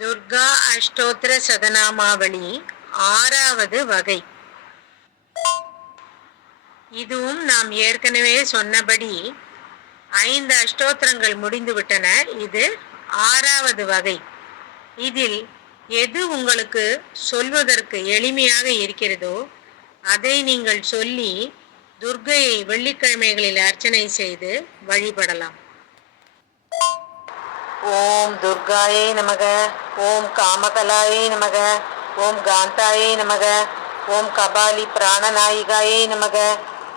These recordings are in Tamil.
துர்கா அஷ்டோத்திர சதநாமாவளி ஆறாவது வகை. இதுவும் நாம் ஏற்கனவே சொன்னபடி ஐந்து அஷ்டோத்திரங்கள் முடிந்துவிட்டன இது ஆறாவது வகை. இதில் எது உங்களுக்கு சொல்வதற்கு எளிமையாக இருக்கிறதோ அதை நீங்கள் சொல்லி துர்கையை வெள்ளிக்கிழமைகளில் அர்ச்சனை செய்து வழிபடலாம். ஓம் துர்காயை நமக ஓம் காமகலாயை நமக ஓம் காந்தாயை நமக ஓம் கபாலி பிராணநாயிகாயை நமக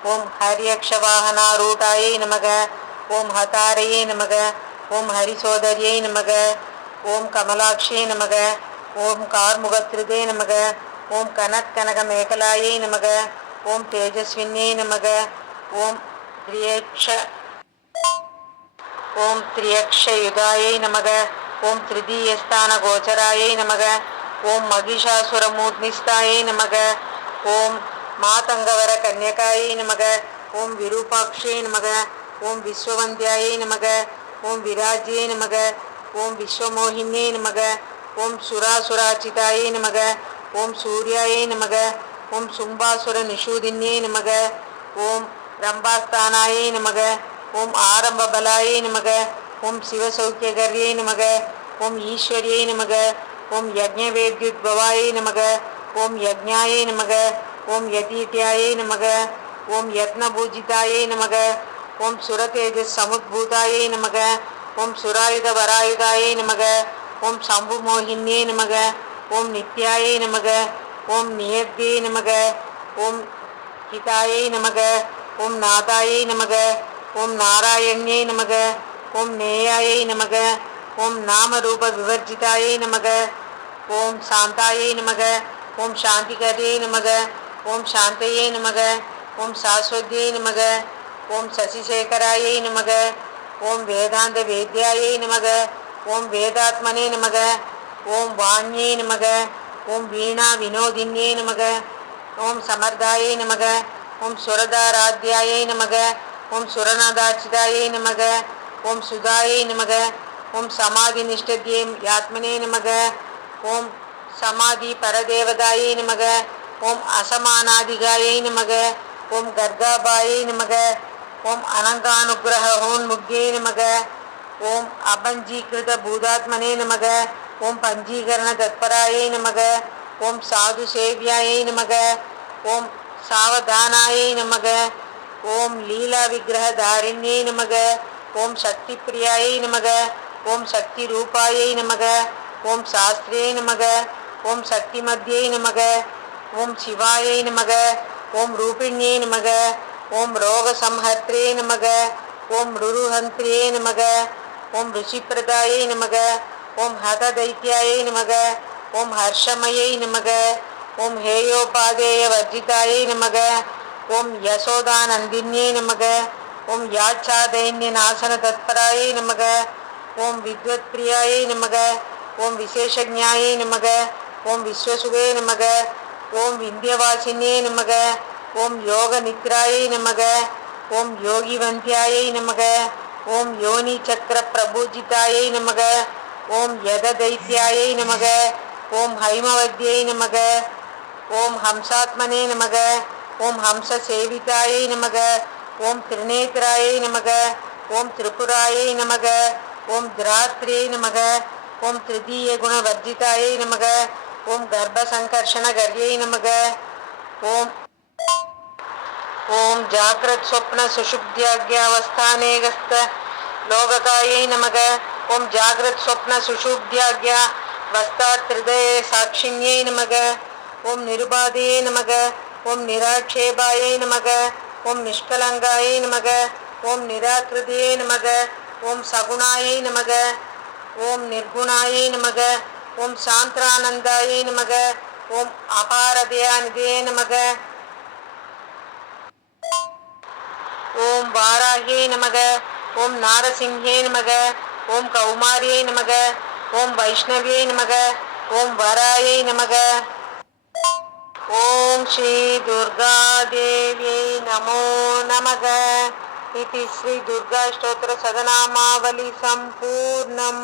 ஓம் ஹரியக்ஷவாகனாரூடாயை நமக ஓம் ஹதாரையே நமக ஓம் ஹரிசோதரியை நமக ஓம் கமலாட்சியை நமக ஓம் கார்முகத்ருதே நமக ஓம் கனத்கனக மேகலாயை நமக ஓம் தேஜஸ்வின்யை நமக ஓம் திரியக்ஷ ஓம் திரியக்ஷயுதாயை நமக ஓம் திருதீயஸ்தான கோச்சராயை நமக ஓம் மகிஷாசுரமூர்த்திஸ்தாயை நமக ஓம் மாதங்கவர கன்யகாயை நமக ஓம் விரூபாக்ஷே நமக ஓம் விஸ்வவந்தியாயை நமக ஓம் விராஜியை நமக ஓம் விஸ்வமோகினியை நமக ஓம் சுராசுராச்சிதாயை நமக ஓம் சூர்யாயை நமக ஓம் சும்பாசுர நிஷூதின்யை நமக ஓம் ரம்பாஸ்தானாயை நமக ஓம் ஆரம்ப பலாயை நமக ஓம் சிவசௌக்கியகரியை நமக ஓம் ஈஸ்வரியை நமக ஓம் யஜ்ஞவேத்யுத்பவாயை நமக ஓம் யஜ்ஞாயை நமக ஓம் யதீத்யாயை நமக ஓம் யத்னபூஜிதாயை நமக ஓம் சுரதேஜஸ் சமுத்பூதாயை நமக ஓம் சுராயுத வராயுதாயை நமக ஓம் சம்பு மோகினியை நமக ஓம் நித்யாயை நமக ஓம் நியத்தியை நமக ஓம் ஹிதாயை நமக ஓம் நாதாயை நமக ஓம் நாராயணியை நமக ஓம் நேயாயை நமக ஓம் நாமரூப விவர்ஜிதாயை நமக ஓம் சாந்தாயை நமக ஓம் சாந்திகரே நமக ஓம் சாந்தையே நமக ஓம் சாஸ்வதியை நமக ஓம் சசிசேகராயை நமக ஓம் வேதாந்த வேத்யாயை நமக ஓம் வேதாத்மனே நமக ஓம் வாண்யே நமக ஓம் வீணா வினோதின்யே நமக ஓம் சமர்தாயை நமக ஓம் சுரதாராத்யாயை நமக ஓம் சுரநாதாச்சிதாயை நமக ஓம் சுதாயை நமக ஓம் சமாதி நிஷ்டத்யே யாத்மனே நமக ஓம் சமாதி பரதேவதாயை நமக ஓம் அசமானாதிகாயை நமக ஓம் கர்காபாயை நமக ஓம் அனங்கானுகிரக ஹோன்முக்யே நமக ஓம் அபஞ்சீகிருத பூதாத்மனே நமக ஓம் பஞ்சீகரண தத்பராயை நமக ஓம் சாது சேவியாயை நமக ஓம் சாவதானாயை நமக ஓம் லீலா விக்கிரக தாரிண்யை நமக ஓம் சக்தி பிரியாயை நமக ஓம் சக்தி ரூபாயை நமக ஓம் சாஸ்திரே நமக ஓம் சக்தி மத்தியை நமக ஓம் சிவாயை நமக ஓம் ரூபிணியை நமக ஓம் ரோக சம்ஹர்த்ரே நமக ஓம் ருருஹந்திரியே நமக ஓம் ருச்சிப்பிரதாயை நமக ஓம் ஹததைத்யாயை நமக ஓம் ஹர்ஷமயை நமக ஓம் ஹேயோபாதேய வர்ஜிதாயை நமக ஓம் யசோதானந்தின்யே நமக ஓம் யாச்சாதைன்ய நாசன தத்பராயை நமக ஓம் வித்வத் பிரியாயை நமக ஓம் விசேஷஜாயை நமக ஓம் விஸ்வசுகே நமக ஓம் விந்தியவாசின்யே நமக ஓம் யோக நித்ராயை நமக ஓம் யோகி வந்தியாயை நமக ஓம் யோனி சக்கர பிரபூஜிதாயை நமக ஓம் யத தைத்தியாயை நமக ஓம் ஹைமவத்யை நமக ஓம் ஹம்சாத்மனே நமக ஓம் ஹம்ச சேவிதாயை நமக ஓம் திருநேத்ராயை நமக ஓம் திரிபுராயை நமக ஓம் திராத்ரியை நமக ஓம் திருதீய குணவர்ஜிதாயை நமக ஓம் கர்ப்பசங்கர்ஷண கர்யை நமக ஓம் ஓம் ஜாகிரத் ஸ்வப்ன சுஷுப்தியாக்யாவஸ்தானேகஸ்த லோககாயை நமக ஓம் ஜாகிரத் ஸ்வப்ன சுஷுப்தியாக்யா வஸ்தாத் ஹிருதயே சாட்சிண்யை நமக ஓம் நிருபாதையே நமக ஓம் நிராட்சேபாயை நமக ஓம் நிஷ்கலங்காயை நமக ஓம் நிராகிருதியை நமக ஓம் சகுணாயை நமக ஓம் நிர்குணாயை நமக ஓம் சாந்திரானந்தாயை நமக ஓம் அபாரதயாநிதியே நமக ஓம் வாராகியை நமக ஓம் நாரசிங்கே நமக ஓம் கௌமாரியை நமக ஓம் வைஷ்ணவியை நமக ஓம் வராயை நமக ॐ श्रीदुर्गादेव्यै नमो नमः इति श्रीदुर्गाष्टोत्तरसदनामावली सम्पूर्णम्